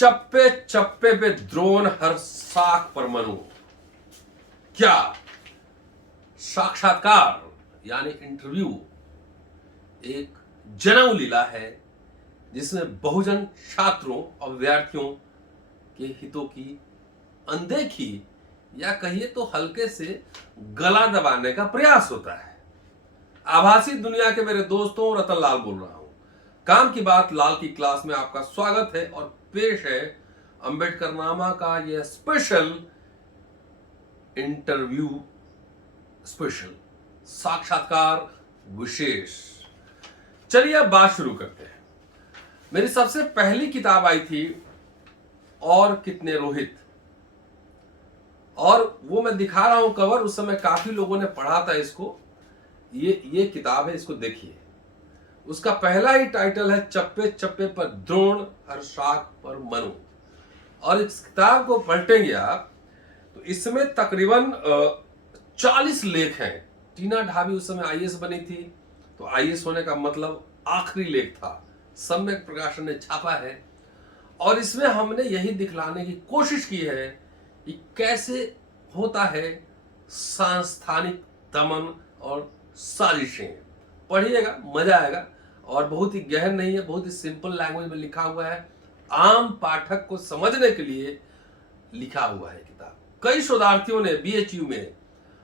चप्पे चप्पे पे द्रोण, हर साख पर मनु। क्या साक्षात्कार यानी इंटरव्यू एक जनेऊ लीला है जिसमें बहुजन छात्रों और विद्यार्थियों के हितों की अनदेखी या कहिए तो हल्के से गला दबाने का प्रयास होता है। आभासी दुनिया के मेरे दोस्तों, रतन लाल बोल रहा हूं। काम की बात लाल की क्लास में आपका स्वागत है और पेश है अंबेडकर नामा का यह स्पेशल इंटरव्यू, स्पेशल साक्षात्कार विशेष। चलिए अब बात शुरू करते हैं। मेरी सबसे पहली किताब आई थी और कितने रोहित, और वो मैं दिखा रहा हूं कवर, उस समय काफी लोगों ने पढ़ा था इसको। ये किताब है, इसको देखिए। उसका पहला ही टाइटल है चप्पे चप्पे पर द्रोण, हर शाख पर मनु। और इस किताब को पलटेंगे आप तो इसमें तकरीबन 40 लेख हैं। टीना ढाबी उस समय आईएएस बनी थी, तो आईएएस होने का मतलब आखिरी लेख था। सम्यक प्रकाशन ने छापा है और इसमें हमने यही दिखलाने की कोशिश की है कि कैसे होता है सांस्थानिक दमन और साजिशें। पढ़िएगा, मजा आएगा। और बहुत ही गहन नहीं है, बहुत ही सिंपल लैंग्वेज में लिखा हुआ है, आम पाठक को समझने के लिए लिखा हुआ है किताब। कई शोधार्थियों ने बीएचयू में,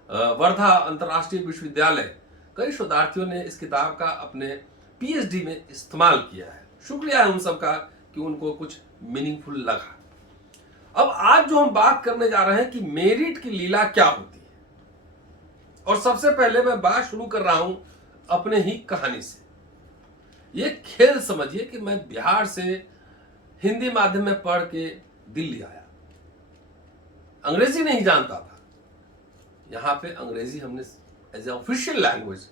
वर्धा अंतर्राष्ट्रीय विश्वविद्यालय, कई शोधार्थियों ने इस किताब का अपने पीएचडी में इस्तेमाल किया है। शुक्रिया है उन सबका कि उनको कुछ मीनिंगफुल लगा। अब आज जो हम बात करने जा रहे हैं कि मेरिट की लीला क्या होती है, और सबसे पहले मैं बात शुरू कर रहा हूं अपने ही कहानी से। ये खेल समझिए कि मैं बिहार से हिंदी माध्यम में पढ़ के दिल्ली आया, अंग्रेजी नहीं जानता था। यहां पे अंग्रेजी हमने एज ए ऑफिशियल लैंग्वेज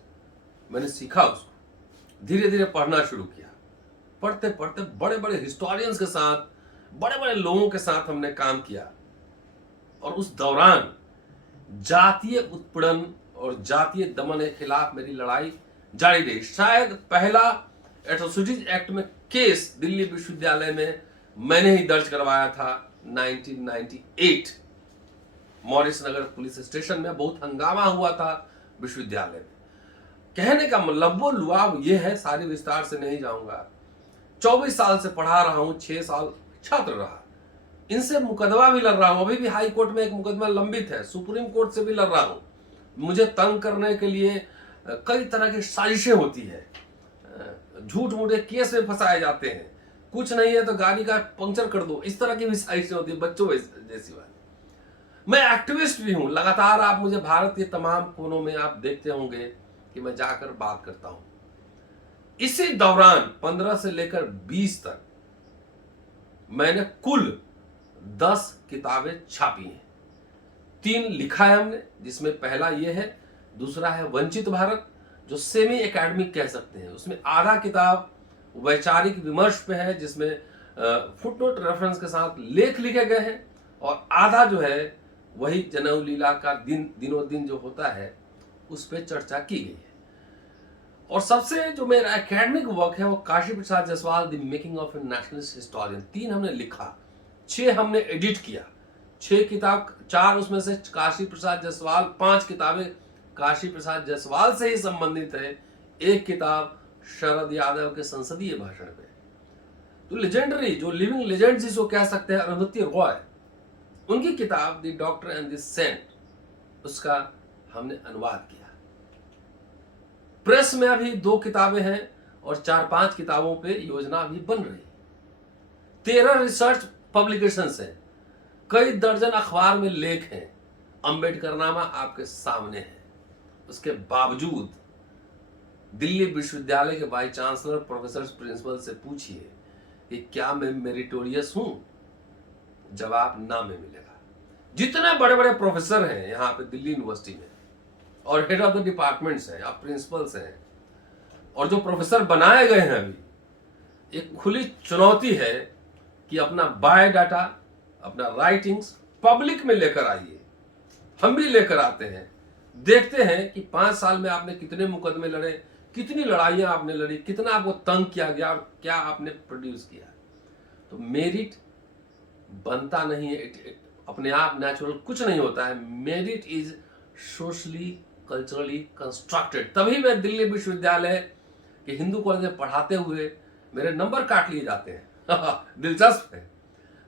मैंने सीखा, उसको धीरे धीरे पढ़ना शुरू किया। पढ़ते पढ़ते बड़े बड़े हिस्टोरियंस के साथ, बड़े बड़े लोगों के साथ हमने काम किया, और उस दौरान जातीय उत्पीड़न और जातीय दमन के खिलाफ मेरी लड़ाई जारी रही। शायद पहला एट्रोसिटीज एक्ट में केस दिल्ली विश्वविद्यालय में मैंने ही दर्ज करवाया था 1998। मॉरिस नगर पुलिस स्टेशन में बहुत हंगामा हुआ था विश्वविद्यालय में। कहने का मतलब लुआब ये है, सारी विस्तार से नहीं जाऊंगा। 24 साल से पढ़ा रहा हूं, 6 साल छात्र रहा, इनसे मुकदमा भी लड़ रहा हूं। अभी भी हाई कोर्ट में एक मुकदमा लंबित है, सुप्रीम कोर्ट से भी लड़ रहा हूं। मुझे तंग करने के लिए कई तरह की साजिशें होती है, झूठ मूठे केस में फंसाए जाते हैं। कुछ नहीं है तो गाड़ी का पंक्चर कर दो, इस तरह की भी साजिशें होती है, बच्चों जैसी बात। मैं एक्टिविस्ट भी हूं। लगातार आप मुझे भारत के तमाम कोनों में आप देखते होंगे कि मैं जाकर बात करता हूं। इसी दौरान 15 से लेकर 20 तक मैंने कुल 10 किताबें छापी हैं। 3 लिखा है हमने, जिसमें पहला ये है, दूसरा है वंचित भारत, जो सेमी एकेडमिक कह सकते हैं। उसमें आधा किताब वैचारिक विमर्श पे है, जिसमें फुटनोट रेफरेंस के साथ लेख लिखे गए हैं, और आधा जो है वही जनेऊ लीला का दिनों दिन जो होता है उस पर चर्चा की गई है। और सबसे जो मेरा एकेडमिक वर्क है वो Kashi Prasad Jayaswal, the making of a nationalist historian. 3 हमने लिखा, 6 हमने एडिट किया। 6 किताब, 4 उसमें से काशी प्रसाद जायसवाल, 5 किताबें काशी प्रसाद जायसवाल से ही संबंधित है, 1 किताब शरद यादव के संसदीय भाषण पे। तो लेजेंडरी, जो लिविंग लेजेंड जिसको कह सकते हैं, अरुंधति रॉय, उनकी किताब the doctor and the saint, उसका हमने अनुवाद किया। प्रेस में अभी 2 किताबें हैं और 4-5 किताबों पे योजना अभी बन रही। 13 रिसर्च पब्लिकेशंस हैं, कई दर्जन अखबार में लेख हैं। अंबेडकर नामा आपके सामने है। उसके बावजूद दिल्ली विश्वविद्यालय के वाइस चांसलर, प्रोफेसर, प्रिंसिपल से पूछिए कि क्या मैं मेरिटोरियस हूं, जवाब ना में मिलेगा। जितने बड़े बड़े प्रोफेसर हैं यहाँ पे दिल्ली यूनिवर्सिटी में, और हेड ऑफ द डिपार्टमेंट्स हैं, आप प्रिंसिपल्स हैं, और जो प्रोफेसर बनाए गए हैं, अभी एक खुली चुनौती है कि अपना बायोडाटा, अपना राइटिंग्स पब्लिक में लेकर आइए। हम भी लेकर आते हैं, देखते हैं कि 5 साल में आपने कितने मुकदमे लड़े, कितनी लड़ाइयां आपने लड़ी, कितना आपको तंग किया गया और क्या आपने प्रोड्यूस किया। तो मेरिट बनता नहीं है, अपने आप नेचुरल कुछ नहीं होता है। Merit is socially culturally constructed. तभी मैं दिल्ली विश्वविद्यालय के हिंदू कॉलेज में पढ़ाते हुए मेरे नंबर काट लिए जाते हैं। दिलचस्प है।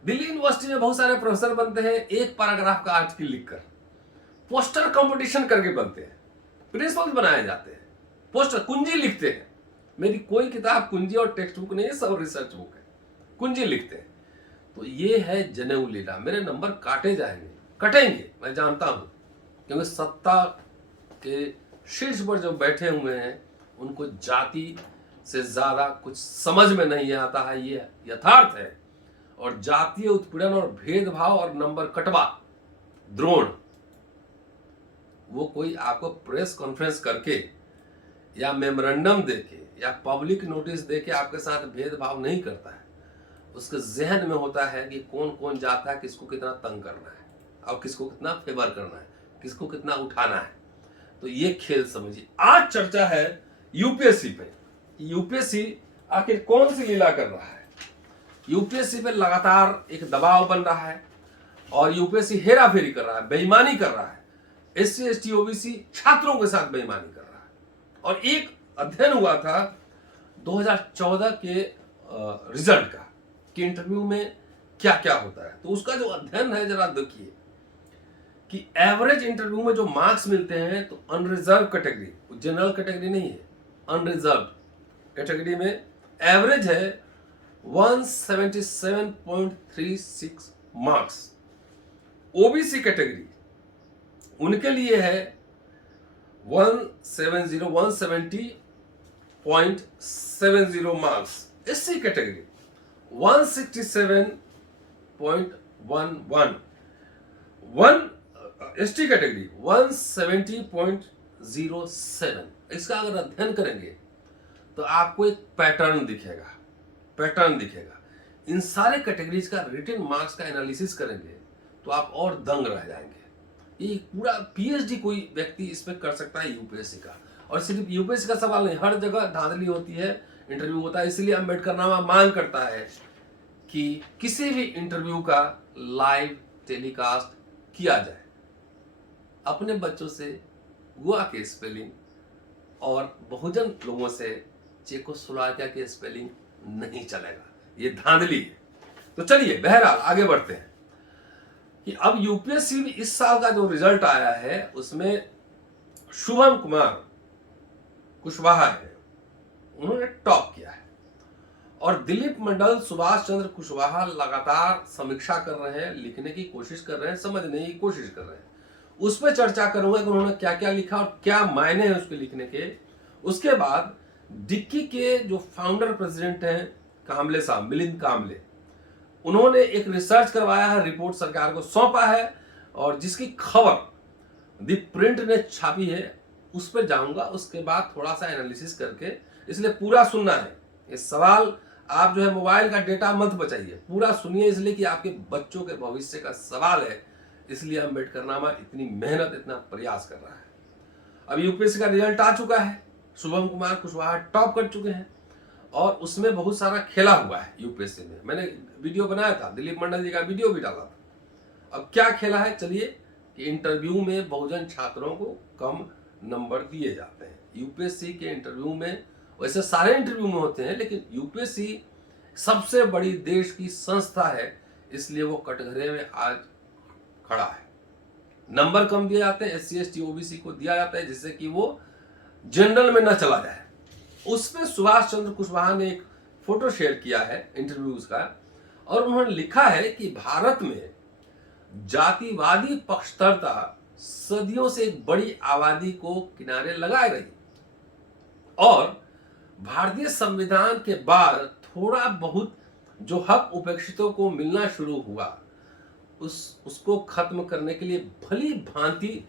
दिल्ली यूनिवर्सिटी में बहुत सारे प्रोफेसर बनते हैं एक पैराग्राफ का आर्टिकल लिखकर, पोस्टर कंपटीशन करके बनते हैं, प्रिंसिपल बनाए जाते हैं, पोस्टर कुंजी लिखते हैं। मेरी कोई किताब कुंजी और टेक्स्ट बुक नहीं है, सब रिसर्च बुक है, कुंजी लिखते हैं। तो ये है जनेऊ लीला। मेरे नंबर काटे जाएंगे, कटेंगे, मैं जानता हूं, क्योंकि सत्ता के शीर्ष पर जो बैठे हुए हैं उनको जाति से ज्यादा कुछ समझ में नहीं आता है, ये यथार्थ है। और जातीय उत्पीड़न और भेदभाव और नंबर कटवा, द्रोण, वो कोई आपको प्रेस कॉन्फ्रेंस करके या मेमोरेंडम देके या पब्लिक नोटिस देके आपके साथ भेदभाव नहीं करता है। उसके जहन में होता है कि कौन कौन जाता है, किसको कितना तंग करना है और किसको कितना फेवर करना है, किसको कितना उठाना है। तो ये खेल समझिए। आज चर्चा है यूपीएससी पे। यूपीएससी आखिर कौन सी लीला कर रहा है। यूपीएससी पे लगातार एक दबाव बन रहा है और यूपीएससी हेरा फेरी कर रहा है, बेईमानी कर रहा है, एससी एसटी ओबीसी छात्रों के साथ बेईमानी कर रहा है। और एक अध्ययन हुआ था 2014 के रिजल्ट का कि इंटरव्यू में क्या क्या होता है। तो उसका जो अध्ययन है जरा देखिए कि एवरेज इंटरव्यू में जो मार्क्स मिलते हैं तो अनरिजर्व कैटेगरी, जनरल कैटेगरी नहीं है, अनरिजर्व कैटेगरी में एवरेज है 177.36 मार्क्स। ओबीसी कैटेगरी उनके लिए है 170.70 marks. SC category 167.11, ST category 170.07। इसका अगर अध्ययन करेंगे तो आपको एक पैटर्न दिखेगा। इन सारे कैटेगरीज का रिटन मार्क्स का एनालिसिस करेंगे तो आप और दंग रह जाएंगे। ये पूरा पीएचडी कोई व्यक्ति इसमें कर सकता है यूपीएससी का। और सिर्फ यूपीएससी का सवाल नहीं, हर जगह धांधली होती है, इंटरव्यू होता है। इसलिए अम्बेडकरनामा मांग करता है कि किसी भी इंटरव्यू का लाइव टेलीकास्ट किया जाए। अपने बच्चों से गोवा के स्पेलिंग और बहुजन लोगों से चेकोस्लोवाकिया के स्पेलिंग नहीं चलेगा, ये धांधली है। तो चलिए बहरहाल आगे बढ़ते हैं कि अब यूपीएससी में इस साल का जो रिजल्ट आया है उसमें शुभम कुमार कुशवाहा है, उन्होंने टॉप किया है। और दिलीप मंडल, सुभाष चंद्र कुशवाहा लगातार समीक्षा कर रहे हैं, लिखने की कोशिश कर रहे हैं, समझने की कोशिश कर रहे हैं। उस पर चर्चा करूंगा कि उन्होंने क्या क्या लिखा और क्या मायने हैं उसके लिखने के। उसके बाद डिक्की के जो फाउंडर प्रेसिडेंट हैं कामले साहब, मिलिंद कामले, उन्होंने एक रिसर्च करवाया है, रिपोर्ट सरकार को सौंपा है और जिसकी खबर द प्रिंट ने छापी है, उस पर जाऊंगा। उसके बाद थोड़ा सा एनालिसिस करके, इसलिए पूरा सुनना है। इस सवाल आप जो है मोबाइल का डेटा मत बचाइए, पूरा सुनिए, इसलिए कि आपके बच्चों के भविष्य का सवाल है। इसलिए अम्बेडकरनामा इतनी मेहनत, इतना प्रयास कर रहा है। अब यूपीएससी का रिजल्ट आ चुका है, शुभम कुमार कुशवाहा टॉप कर चुके हैं और उसमें बहुत सारा खेला हुआ है यूपीएससी में। मैंने वीडियो बनाया था, दिलीप मंडल जी का वीडियो भी डाला था। अब क्या खेला है, चलिए कि इंटरव्यू में बहुजन छात्रों को कम नंबर दिए जाते हैं। यूपीएससी के इंटरव्यू में, वैसे सारे इंटरव्यू में होते हैं, लेकिन यूपीएससी सबसे बड़ी देश की संस्था है, इसलिए वो कटघरे में आज खड़ा है। नंबर कम दिए जाते हैं, एससी एसटी ओबीसी को दिया जाता है जिससे कि वो जनरल में न चला जाए। उसमें सुभाष चंद्र कुशवाहा ने एक फोटो शेयर किया है इंटरव्यूज का, और उन्होंने लिखा है कि भारत में जातिवादी पक्षधरता सदियों से एक बड़ी आबादी को किनारे लगाए रही और भारतीय संविधान के बाद थोड़ा बहुत जो हक उपेक्षितों को मिलना शुरू हुआ, उसको खत्म करने के लिए भली भांति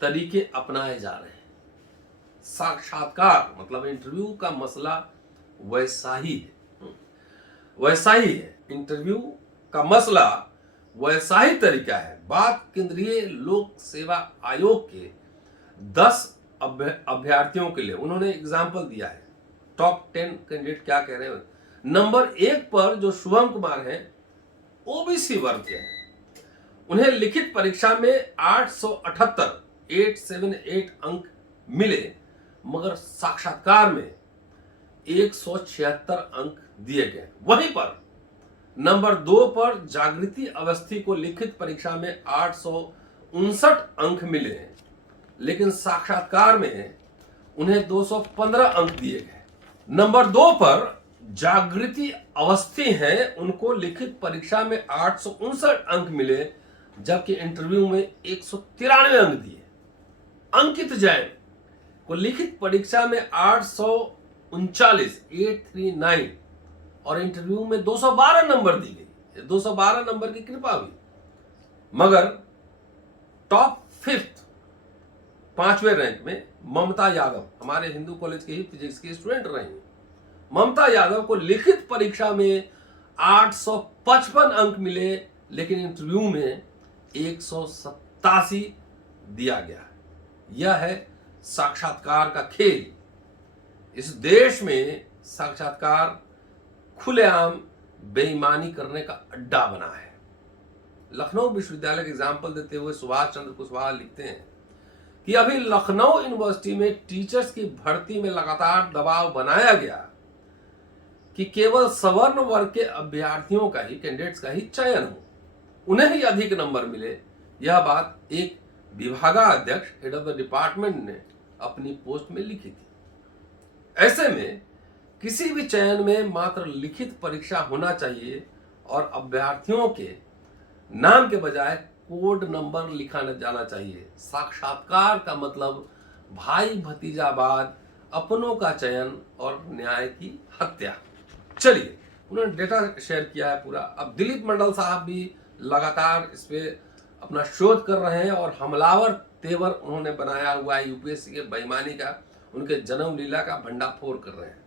तरीके अपनाए जा रहे हैं। साक्षात्कार मतलब इंटरव्यू का मसला वैसा ही है, इंटरव्यू का मसला वैसा ही तरीका है। बात केंद्रीय लोक सेवा आयोग के 10 अभ्यर्थियों के लिए उन्होंने एग्जाम्पल दिया है। टॉप 10 कैंडिडेट क्या कह रहे हैं। नंबर 1 पर जो शुभम कुमार हैं ओबीसी वर्ग के हैं। उन्हें लिखित परीक्षा में 878 अंक मिले, मगर साक्षात्कार में 176 अंक दिए गए। वहीं पर नंबर 2 पर जागृति अवस्थी को लिखित परीक्षा में 859 अंक मिले, लेकिन साक्षात्कार में उन्हें 215 अंक दिए गए। नंबर 2 पर जागृति अवस्थी हैं, उनको लिखित परीक्षा में 859 अंक मिले, जबकि इंटरव्यू में 193 अंक दिए। अंकित जैन को लिखित परीक्षा में 839 और इंटरव्यू में 212 नंबर दी गई। 212 नंबर की कृपा हुई, मगर टॉप 5वें रैंक में ममता यादव, हमारे हिंदू कॉलेज के ही फिजिक्स की स्टूडेंट रही, ममता यादव को लिखित परीक्षा में 855 अंक मिले, लेकिन इंटरव्यू में 187 दिया गया। यह है साक्षात्कार का खेल। इस देश में साक्षात्कार खुलेआम बेईमानी करने का अड्डा बना है। लखनऊ विश्वविद्यालय का एग्जाम्पल देते हुए सुभाष चंद्र कुशवाहा लिखते हैं कि अभी लखनऊ यूनिवर्सिटी में टीचर्स की भर्ती में लगातार दबाव बनाया गया कि केवल सवर्ण वर्ग के अभ्यर्थियों का ही, कैंडिडेट्स का ही चयन हो, उन्हें ही अधिक नंबर मिले। यह बात एक विभागाध्यक्ष, हेड ऑफ द डिपार्टमेंट, ने अपनी पोस्ट में लिखी थी। ऐसे में किसी भी चयन में मात्र लिखित परीक्षा होना चाहिए और अभ्यर्थियों के नाम के बजाय कोड नंबर लिखा जाना चाहिए। साक्षात्कार का मतलब भाई भतीजावाद, अपनों का चयन और न्याय की हत्या। चलिए, उन्होंने डेटा शेयर किया है पूरा। अब दिलीप मंडल साहब भी लगातार इस पे अपना शोध कर रहे हैं और हमलावर तेवर उन्होंने बनाया हुआ है यूपीएससी के बेईमानी का, उनके जन्म लीला का भंडाफोड़ कर रहे हैं।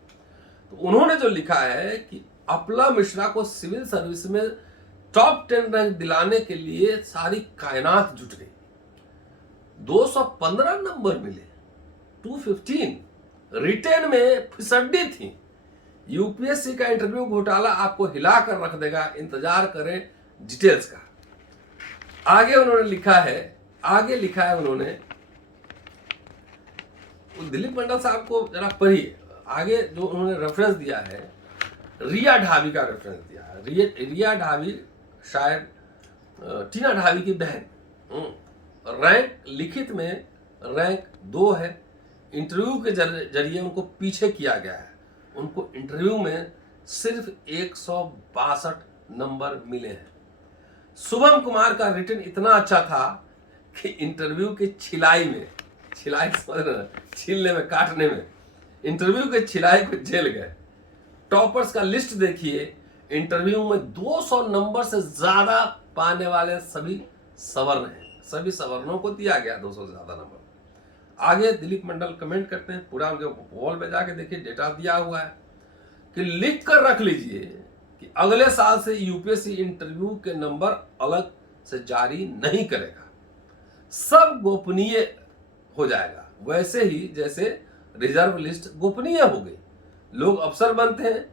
तो उन्होंने जो लिखा है कि अपला मिश्रा को सिविल सर्विस में टॉप 10 रैंक दिलाने के लिए सारी कायनात जुट गई। 215 नंबर मिले, 215। रिटेन में फिसड्डी थी। यूपीएससी का इंटरव्यू घोटाला आपको हिला कर रख देगा, इंतजार करें डिटेल्स का। आगे लिखा है उन्होंने, दिलीप मंडल साहब को जरा पढ़िए। आगे जो उन्होंने रेफरेंस दिया है, रिया ढाबी का रेफरेंस दिया है। रिया ढाबी शायद टीना ढाबी की बहन। रैंक लिखिट में रैंक 2 है। इंटरव्यू के जरिए उनको पीछे किया गया है। उनको इंटरव्यू में सिर्फ 162 नंबर मिले हैं। शुभम कुमार का रिटर्न इतना अच्छा था कि इंटरव्यू के छिलाई छीलने में, काटने में, इंटरव्यू के छिलाई को झेल गए। टॉपर्स का लिस्ट देखिए, इंटरव्यू में 200 नंबर से ज्यादा पाने वाले सभी सवर्ण हैं। सभी सवर्णों को दिया गया 200 से ज्यादा नंबर। आगे दिलीप मंडल कमेंट करते हैं, पूरा उनके वॉल पे जाके देखिए, डेटा दिया हुआ है कि लिख कर रख लीजिए कि अगले साल से यूपीएससी इंटरव्यू के नंबर अलग से जारी नहीं करेगा, सब गोपनीय हो जाएगा। वैसे ही जैसे रिजर्व लिस्ट गोपनीय हो गई, लोग अफसर बनते हैं,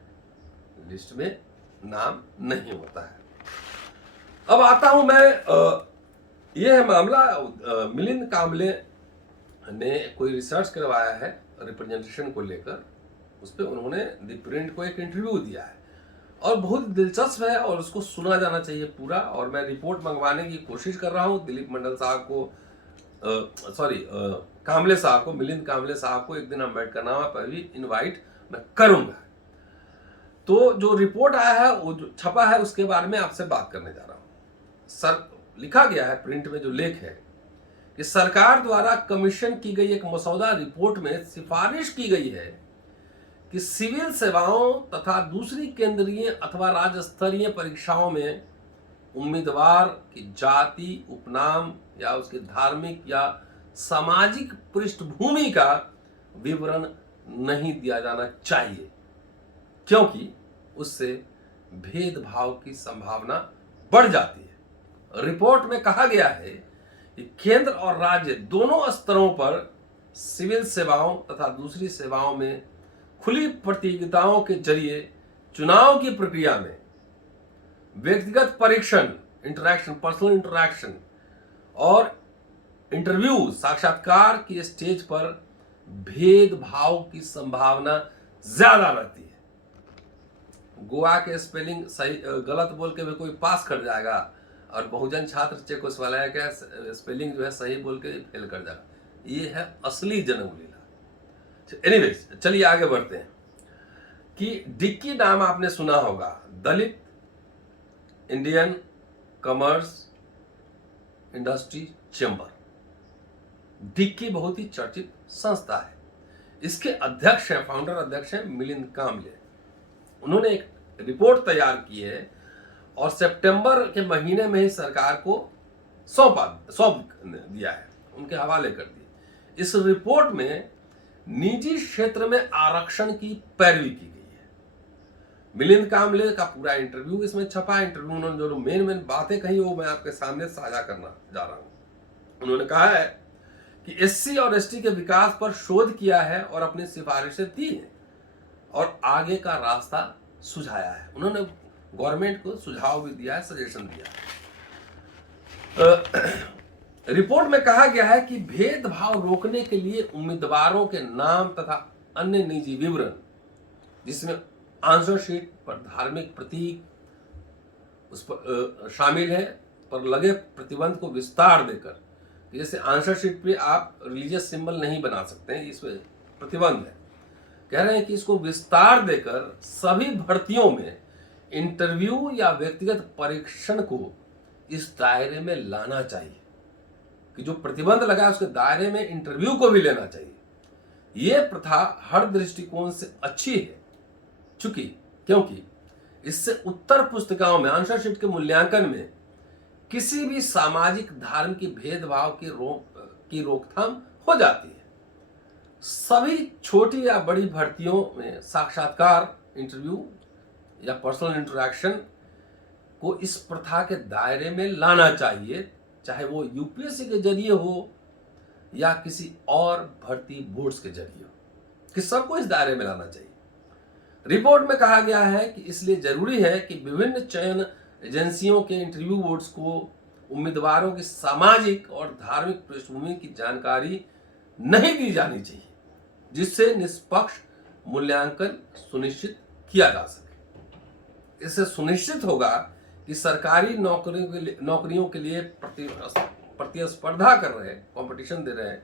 लिस्ट में नाम नहीं होता है। अब आता हूं मैं, यह है मामला, मिलिंद कांबले ने कोई रिसर्च करवाया है रिप्रेजेंटेशन को लेकर। उस पर उन्होंने द प्रिंट को एक इंटरव्यू दिया है और बहुत दिलचस्प है और उसको सुना जाना चाहिए पूरा। और मैं रिपोर्ट मंगवाने की कोशिश कर रहा हूं दिलीप मंडल साहब को, कांबले साहब को, मिलिंद कांबले साहब को एक दिन अम्बेडकरनामा पर भी इनवाइट मैं करूंगा। तो जो रिपोर्ट आया है, वो जो छपा है, उसके बारे में आपसे बात करने जा रहा हूं। सर, लिखा गया है प्रिंट में जो लेख है कि सरकार द्वारा कमीशन की गई एक मसौदा रिपोर्ट में सिफारिश की गई है कि सिविल सेवाओं तथा दूसरी केंद्रीय अथवा राज्य स्तरीय परीक्षाओं में उम्मीदवार की जाति, उपनाम या उसके धार्मिक या सामाजिक पृष्ठभूमि का विवरण नहीं दिया जाना चाहिए, क्योंकि उससे भेदभाव की संभावना बढ़ जाती है। रिपोर्ट में कहा गया है कि केंद्र और राज्य दोनों स्तरों पर सिविल सेवाओं तथा दूसरी सेवाओं में खुली प्रतियोगिताओं के जरिए चुनाव की प्रक्रिया में व्यक्तिगत परीक्षण, इंटरैक्शन, पर्सनल इंटरैक्शन और इंटरव्यू, साक्षात्कार की स्टेज पर भेदभाव की संभावना ज्यादा रहती है। गोवा के स्पेलिंग सही गलत बोल के भी कोई पास कर जाएगा और बहुजन छात्र चेक वाला है क्या स्पेलिंग जो है सही बोल के फेल कर जाएगा। ये है असली जन्म लीला। एनीवेज, चलिए आगे बढ़ते हैं कि डिक्की नाम आपने सुना होगा, Dalit Indian commerce industry chamber. DICCI बहुत ही चर्चित संस्था है। इसके अध्यक्ष हैं, फाउंडर अध्यक्ष हैं मिलिंद कांबले। उन्होंने एक रिपोर्ट तैयार की है और सितंबर के महीने में ही सरकार को सौंप दिया है, उनके हवाले कर दिए। इस रिपोर्ट में निजी क्षेत्र में आरक्षण की पैरवी की गई है। मिलिंद कांबले का पूरा इंटरव्यू इसमें छपा। इंटरव्यू उन्होंने जो मेन बातें कही वो मैं आपके सामने साझा करना जा रहा हूं। उन्होंने कहा है कि एससी और एसटी के विकास पर शोध किया है और अपनी सिफारिशें दी हैं और आगे का रास्ता सुझाया है। उन्होंने गवर्नमेंट को सुझाव भी दिया है, सजेशन दिया है। रिपोर्ट में कहा गया है कि भेदभाव रोकने के लिए उम्मीदवारों के नाम तथा अन्य निजी विवरण, जिसमें आंसर शीट पर धार्मिक प्रतीक उस पर शामिल है, पर लगे प्रतिबंध को विस्तार देकर, जैसे आंसर शीट पे आप रिलीजियस सिंबल नहीं बना सकते हैं, इसमें प्रतिबंध है। कह रहे हैं कि इसको विस्तार देकर सभी भर्तियों में इंटरव्यू या व्यक्तिगत परीक्षण को इस दायरे में लाना चाहिए, कि जो प्रतिबंध लगा है उसके दायरे में इंटरव्यू को भी लेना चाहिए। यह प्रथा हर दृष्टिकोण से अच्छी है, क्योंकि इससे उत्तर पुस्तिकाओं में आंसर शीट के मूल्यांकन में किसी भी सामाजिक धार्मिक भेदभाव की रोकथाम हो जाती है। सभी छोटी या बड़ी भर्तियों में साक्षात्कार, इंटरव्यू या पर्सनल इंटरैक्शन को इस प्रथा के दायरे में लाना चाहिए, चाहे वो यूपीएससी के जरिए हो या किसी और भर्ती बोर्ड्स के जरिए हो, कि सबको इस दायरे में लाना चाहिए। रिपोर्ट में कहा गया है कि इसलिए जरूरी है कि विभिन्न चयन एजेंसियों के इंटरव्यू बोर्ड्स को उम्मीदवारों की सामाजिक और धार्मिक पृष्ठभूमि की जानकारी नहीं दी जानी चाहिए, जिससे निष्पक्ष मूल्यांकन सुनिश्चित किया जा सके। इससे सुनिश्चित होगा कि सरकारी नौकरियों के लिए प्रतिस्पर्धा कर रहे हैं, कंपटीशन दे रहे हैं,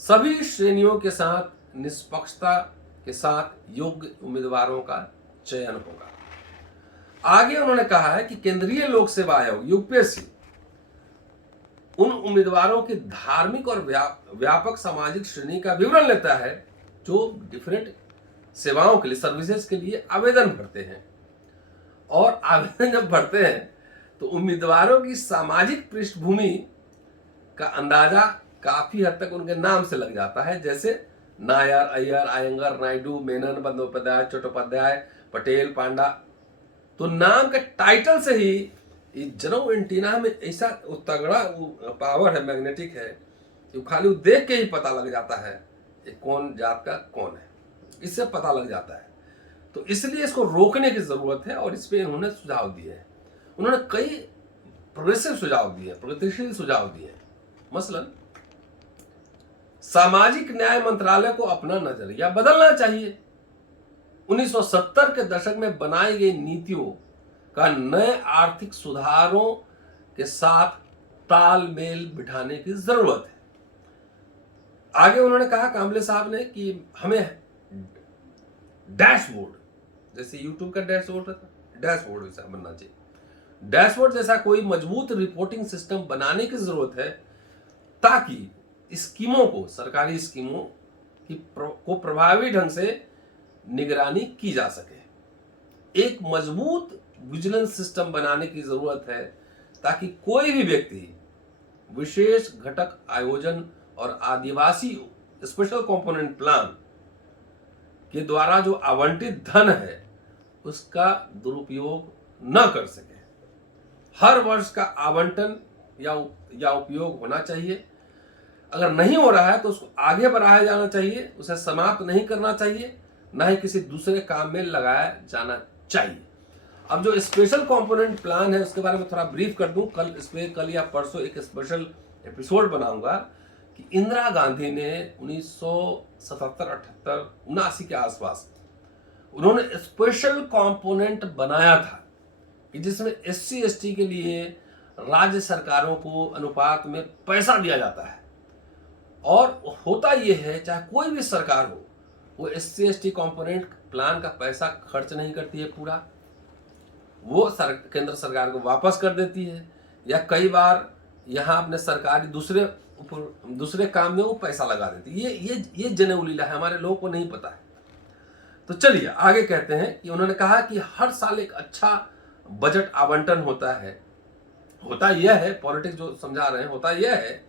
सभी श्रेणियों के साथ निष्पक्षता के साथ योग्य उम्मीदवारों का चयन होगा। आगे उन्होंने कहा है कि केंद्रीय लोक सेवा आयोग यूपीएससी उन उम्मीदवारों की धार्मिक और व्यापक सामाजिक श्रेणी का विवरण लेता है जो डिफरेंट सेवाओं के लिए, सर्विसेज के लिए आवेदन भरते हैं। और आवेदन जब भरते हैं तो उम्मीदवारों की सामाजिक पृष्ठभूमि का अंदाजा काफी हद तक उनके नाम से लग जाता है, जैसे नायर, अय्यर, आयंगर, नायडू, मेनन, बंदोपाध्याय, चट्टोपाध्याय, पटेल, पांडा। तो नाम के टाइटल से ही जनरल एंटीना में ऐसा तगड़ा पावर है, मैग्नेटिक है, कि खाली देख के ही पता लग जाता है कि कौन जात का कौन है, इससे पता लग जाता है। तो इसलिए इसको रोकने की जरूरत है और इस पे उन्होंने सुझाव दिए हैं। उन्होंने कई प्रोग्रेसिव सुझाव दिए, प्रगतिशील सुझाव दिए। मसलन सामाजिक न्याय मंत्रालय को अपना नजरिया बदलना चाहिए। 1970 के दशक में बनाई गई नीतियों का नए आर्थिक सुधारों के साथ तालमेल बिठाने की जरूरत है। आगे उन्होंने कहा कांबले साहब ने कि हमें डैशबोर्ड, जैसे यूट्यूब का डैशबोर्ड रहता, डैशबोर्ड जैसा बनना चाहिए। डैशबोर्ड जैसा कोई मजबूत रिपोर्टिंग सिस्टम बनाने की जरूरत है, ताकि स्कीमों को, सरकारी स्कीमों को प्रभावी ढंग से निगरानी की जा सके। एक मजबूत विजिलेंस सिस्टम बनाने की जरूरत है, ताकि कोई भी व्यक्ति विशेष घटक आयोजन और आदिवासी स्पेशल कंपोनेंट प्लान के द्वारा जो आवंटित धन है उसका दुरुपयोग न कर सके। हर वर्ष का आवंटन या उपयोग होना चाहिए। अगर नहीं हो रहा है तो उसको आगे बढ़ाया जाना चाहिए, उसे समाप्त नहीं करना चाहिए, ना ही किसी दूसरे काम में लगाया जाना चाहिए। अब जो स्पेशल कंपोनेंट प्लान है उसके बारे में थोड़ा ब्रीफ कर दूं। कल या परसों एक स्पेशल एपिसोड बनाऊंगा कि इंदिरा गांधी ने 1977, 78, 79 के आसपास उन्होंने स्पेशल कंपोनेंट बनाया था कि जिसमें SC ST के लिए राज्य सरकारों को अनुपात में पैसा दिया जाता है। और होता यह है चाहे कोई भी सरकार हो, वो SC ST कंपोनेंट प्लान का पैसा खर्च नहीं करती है पूरा, वो केंद्र सरकार को वापस कर देती है, या कई बार यहाँ अपने सरकारी दूसरे काम में वो पैसा लगा देती है। ये जनेऊ लीला है, हमारे लोगों को नहीं पता है। तो चलिए आगे कहते हैं कि उन्होंने कहा कि हर साल एक अच्छा बजट आवंटन होता है। होता यह है, पॉलिटिक्स जो समझा रहे हैं, होता यह है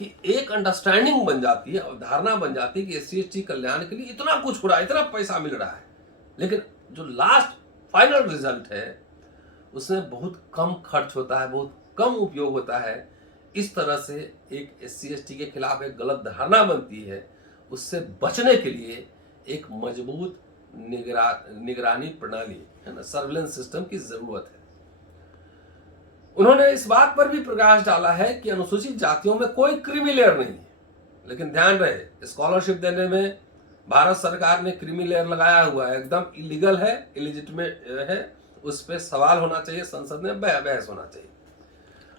कि एक अंडरस्टैंडिंग बन जाती है और धारणा बन जाती है कि SC ST कल्याण के लिए इतना कुछ हो रहा है, इतना पैसा मिल रहा है, लेकिन जो लास्ट फाइनल रिजल्ट है उसमें बहुत कम खर्च होता है, बहुत कम उपयोग होता है। इस तरह से एक SC ST के खिलाफ एक गलत धारणा बनती है। उससे बचने के लिए एक मजबूत निगरानी प्रणाली है ना, सर्विलेंस सिस्टम की जरूरत है। उन्होंने इस बात पर भी प्रकाश डाला है कि अनुसूचित जातियों में कोई क्रीमी लेयर नहीं है, लेकिन ध्यान रहे स्कॉलरशिप देने में भारत सरकार ने क्रीमी लेयर लगाया हुआ है, एकदम इलीगल है, इलिजिटिमेट है, उस पर सवाल होना चाहिए, संसद में बहस होना चाहिए।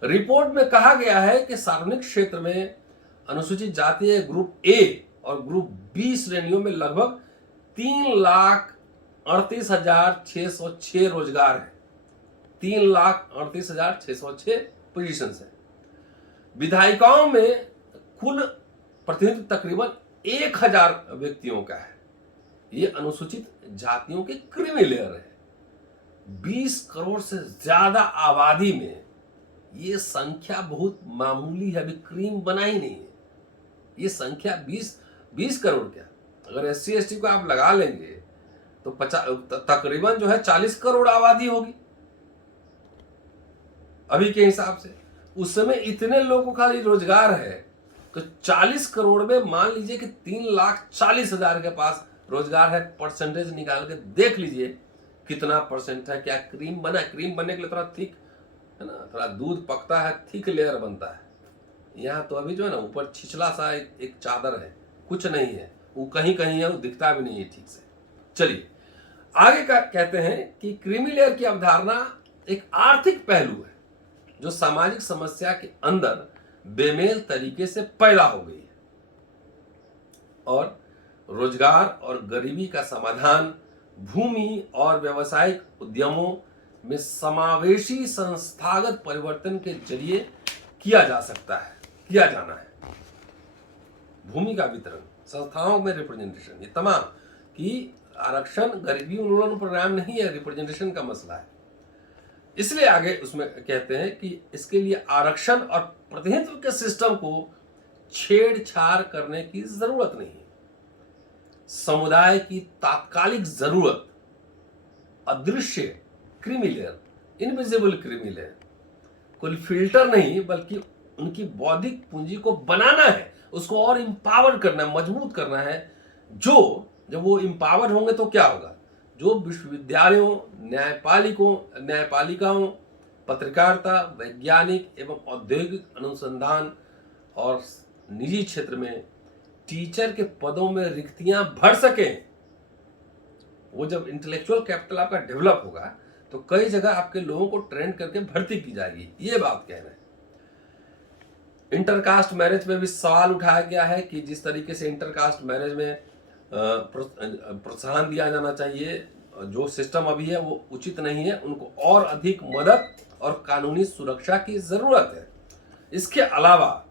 रिपोर्ट में कहा गया है कि सार्वजनिक क्षेत्र में अनुसूचित जाति ग्रुप A और ग्रुप B श्रेणियों में लगभग 3,38,606 रोजगार है, 3,38,606 पोजीशन है। विधायिकाओं में कुल प्रतिनिधित्व तकरीबन 1,000 व्यक्तियों का है। ये अनुसूचित जातियों के क्रीमी लेयर है। 20 करोड़ से ज्यादा आबादी में ये संख्या बहुत मामूली है, अभी क्रीम बना ही नहीं है। ये संख्या 20 करोड़ क्या, अगर SC ST को आप लगा लेंगे तो तकरीबन जो है 40 करोड़ आबादी होगी अभी के हिसाब से। उस समय इतने लोगों को खाली रोजगार है, तो 40 करोड़ में मान लीजिए कि 3,40,000 के पास रोजगार है। परसेंटेज निकाल के देख लीजिए कितना परसेंट है। क्या क्रीम बना? क्रीम बनने के लिए थोड़ा थिक है ना, थोड़ा दूध पकता है, थिक लेयर बनता है। यहाँ तो अभी जो है ना ऊपर छिछला सा एक चादर है, कुछ नहीं है, वो कहीं कहीं है, वो दिखता भी नहीं है ठीक से। चलिए आगे का कहते हैं कि क्रीमी लेयर की अवधारणा एक आर्थिक पहलू है जो सामाजिक समस्या के अंदर बेमेल तरीके से पैदा हो गई है, और रोजगार और गरीबी का समाधान भूमि और व्यावसायिक उद्यमों में समावेशी संस्थागत परिवर्तन के जरिए किया जाना है। भूमि का वितरण, संस्थाओं में रिप्रेजेंटेशन, ये तमाम कि आरक्षण गरीबी उन्मूलन प्रोग्राम नहीं है, रिप्रेजेंटेशन का मसला है। इसलिए आगे उसमें कहते हैं कि इसके लिए आरक्षण और प्रतिनिधित्व के सिस्टम को छेड़छाड़ करने की जरूरत नहीं है। समुदाय की तात्कालिक जरूरत, अदृश्य creamy layer, invisible creamy layer, कोई फिल्टर नहीं बल्कि उनकी बौद्धिक पूंजी को बनाना है, उसको और इंपावर करना है, मजबूत करना है। जब वो इंपावर होंगे तो क्या होगा, जो विश्वविद्यालयों, न्यायपालिकाओं, पत्रकारिता, वैज्ञानिक एवं औद्योगिक अनुसंधान और निजी क्षेत्र में टीचर के पदों में रिक्तियां भर सकें, वो जब इंटेलेक्चुअल कैपिटल आपका डेवलप होगा तो कई जगह आपके लोगों को ट्रेंड करके भर्ती की जाएगी। ये बात कह रहे हैं। इंटरकास्ट मैरिज में भी सवाल उठाया गया है कि जिस तरीके से इंटरकास्ट मैरिज में प्रोत्साहन दिया जाना चाहिए, जो सिस्टम अभी है वो उचित नहीं है, उनको और अधिक मदद और कानूनी सुरक्षा की जरूरत है। इसके अलावा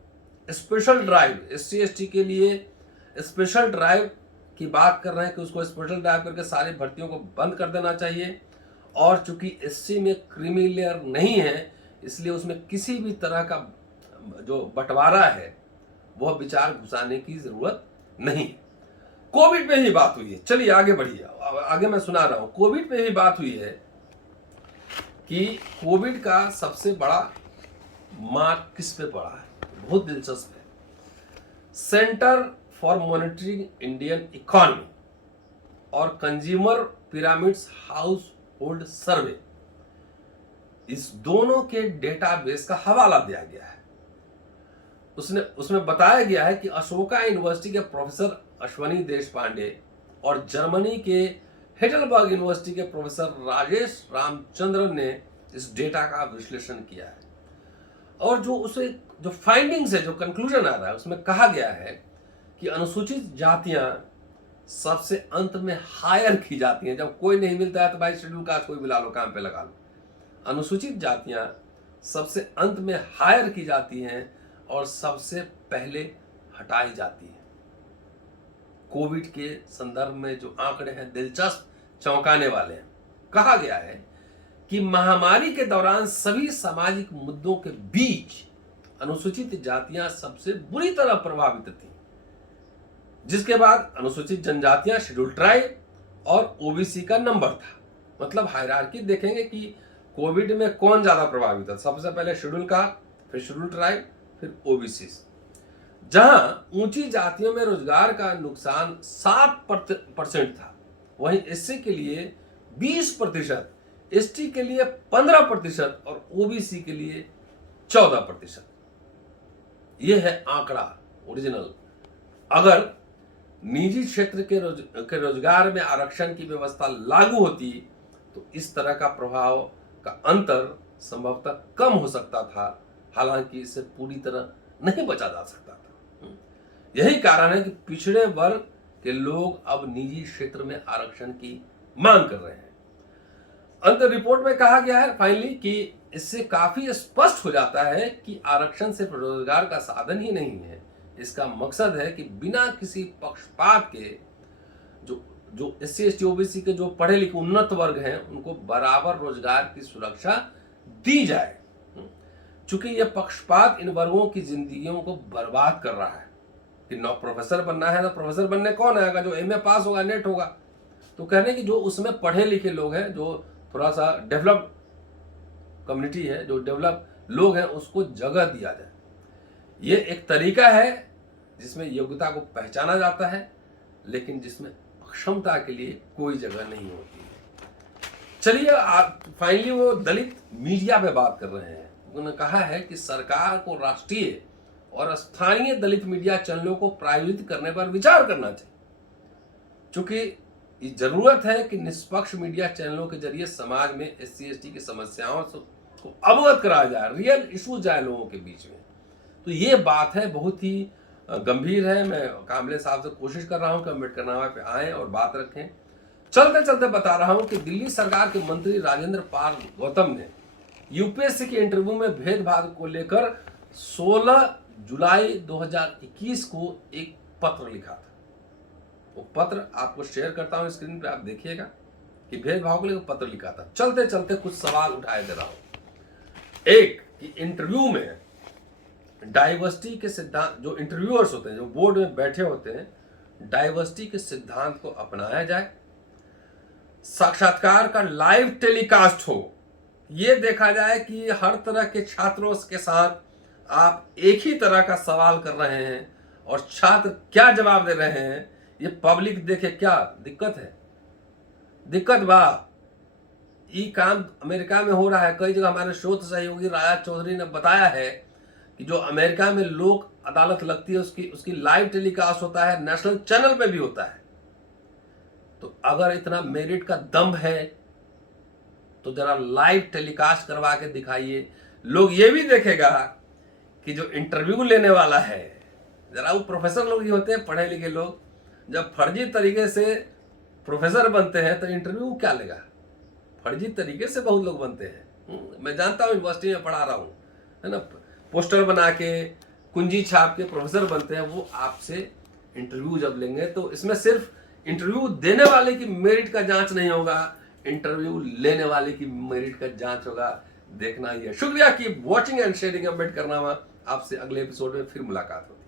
स्पेशल ड्राइव, SC ST के लिए स्पेशल ड्राइव की बात कर रहे हैं कि उसको स्पेशल ड्राइव करके सारी भर्तियों को बंद कर देना चाहिए। और चूंकि SC में क्रीमी लेयर नहीं है, इसलिए उसमें किसी भी तरह का जो बंटवारा है वह विचार घुसाने की जरूरत नहीं। कोविड पे ही बात हुई है, चलिए आगे बढ़िए, आगे मैं सुना रहा हूं। कोविड पे ही बात हुई है कि कोविड का सबसे बड़ा मार्क किस पे पड़ा है, बहुत दिलचस्प है। Centre for monitoring Indian economy और कंज्यूमर पिरामिड्स हाउस होल्ड सर्वे, इस दोनों के डेटाबेस का हवाला दिया गया है। उसमें बताया गया है कि अशोका यूनिवर्सिटी के प्रोफेसर अश्वनी देशपांडे और जर्मनी के हेडलबर्ग यूनिवर्सिटी के प्रोफेसर राजेश रामचंद्रन ने इस डेटा का विश्लेषण किया है। और जो फाइंडिंग्स है, जो कंक्लूजन आ रहा है, उसमें कहा गया है कि अनुसूचित जातियां सबसे अंत में हायर की जाती हैं। जब कोई नहीं मिलता है तो भाई शेड्यूल कास्ट कोई बुला लो, काम पे लगा लो। अनुसूचित जातियां सबसे अंत में हायर की जाती हैं और सबसे पहले हटाई जाती हैं। कोविड के संदर्भ में जो आंकड़े हैं दिलचस्प, चौंकाने वाले हैं। कहा गया है कि महामारी के दौरान सभी सामाजिक मुद्दों के बीच अनुसूचित जातियां सबसे बुरी तरह प्रभावित थी, जिसके बाद अनुसूचित जनजातियां, शेड्यूल ट्राइब और ओबीसी का नंबर था। मतलब हायरार्की देखेंगे कि कोविड में कौन ज्यादा प्रभावित था। सबसे पहले शेड्यूल कास्ट, फिर शेड्यूल ट्राइब, फिर ओबीसी। जहां ऊंची जातियों में रोजगार का नुकसान 7% था, वहीं एससी के लिए 20%, एसटी के लिए 15% और ओबीसी के लिए 14%। यह है आंकड़ा ओरिजिनल। अगर निजी क्षेत्र के रोजगार में आरक्षण की व्यवस्था लागू होती तो इस तरह का प्रभाव का अंतर संभवतः कम हो सकता था, हालांकि इसे पूरी तरह नहीं बचा जा सकता था। यही कारण है कि पिछड़े वर्ग के लोग अब निजी क्षेत्र में आरक्षण की मांग कर रहे हैं। अंत रिपोर्ट में कहा गया है फाइनली कि इससे काफी स्पष्ट हो जाता है कि आरक्षण सिर्फ रोजगार का साधन ही नहीं है। इसका मकसद है कि बिना किसी पक्षपात के जो एससी एसटी ओबीसी के जो पढ़े लिखे उन्नत वर्ग हैं उनको बराबर रोजगार की सुरक्षा दी जाए। चूंकि यह पक्षपात इन वर्गों की जिंदगियों को बर्बाद कर रहा है कि नौ प्रोफेसर बनना है तो प्रोफेसर बनने कौन आएगा? जो एमए पास होगा, नेट होगा। तो कहने की जो उसमें पढ़े लिखे लोग हैं, जो थोड़ा सा डेवलप कम्युनिटी है, जो डेवलप लोग हैं, उसको जगह दिया जाए। ये एक तरीका है जिसमें योग्यता को पहचाना जाता है, लेकिन जिसमें अक्षमता के लिए कोई जगह नहीं होती है। चलिए फाइनली वो दलित मीडिया पे बात कर रहे हैं। उन्होंने कहा है कि सरकार को राष्ट्रीय और स्थानीय दलित मीडिया चैनलों को प्रायोजित करने पर विचार करना चाहिए, क्योंकि जरूरत है कि निष्पक्ष मीडिया चैनलों के जरिए समाज में एससी एसटी की समस्याओं को अवगत कराया जाए, रियल इशूज जाए लोगों के बीच में। तो ये बात है, बहुत ही गंभीर है। मैं कामले साहब से कोशिश कर रहा हूं कि अम्बेडकर नामा पे आए और बात रखें। चलते चलते बता रहा हूं कि दिल्ली सरकार के मंत्री राजेंद्र पाल गौतम ने यूपीएससी के इंटरव्यू में भेदभाव को लेकर 16 जुलाई 2021 को एक पत्र लिखा था। वो पत्र आपको शेयर करता हूं, स्क्रीन पे आप देखिएगा कि भेदभाव को लेकर पत्र लिखा था। चलते चलते कुछ सवाल उठाए दे रहा हूं। एक कि इंटरव्यू में डाइवर्सिटी के सिद्धांत, जो इंटरव्यूअर्स होते हैं, जो बोर्ड में बैठे होते हैं, डाइवर्सिटी के सिद्धांत को अपनाया जाए। साक्षात्कार का लाइव टेलीकास्ट हो, यह देखा जाए कि हर तरह के छात्रों के साथ आप एक ही तरह का सवाल कर रहे हैं और छात्र क्या जवाब दे रहे हैं ये पब्लिक देखे। क्या दिक्कत है? दिक्कत बा ये काम अमेरिका में हो रहा है। कई जगह हमारे शोध सहयोगी राजा चौधरी ने बताया है कि जो अमेरिका में लोक अदालत लगती है उसकी लाइव टेलीकास्ट होता है, नेशनल चैनल पे भी होता है। तो अगर इतना मेरिट का दम है तो जरा लाइव टेलीकास्ट करवा के दिखाइए। लोग ये भी देखेगा कि जो इंटरव्यू लेने वाला है, जरा वो प्रोफेसर लोग ही होते हैं, पढ़े लिखे लोग, जब फर्जी तरीके से प्रोफेसर बनते हैं तो इंटरव्यू क्या लेगा? फर्जी तरीके से बहुत लोग बनते हैं। मैं जानता हूँ, यूनिवर्सिटी में पढ़ा रहा हूँ, है ना। पोस्टर बना के, कुंजी छाप के प्रोफेसर बनते हैं। वो आपसे इंटरव्यू जब लेंगे तो इसमें सिर्फ इंटरव्यू देने वाले की मेरिट का जांच नहीं होगा, इंटरव्यू लेने वाले की मेरिट का जांच होगा। देखना ही है। शुक्रिया की वॉचिंग एंड शेयरिंग। अम्बेडकर नामा। आपसे अगले एपिसोड में फिर मुलाकात होगी।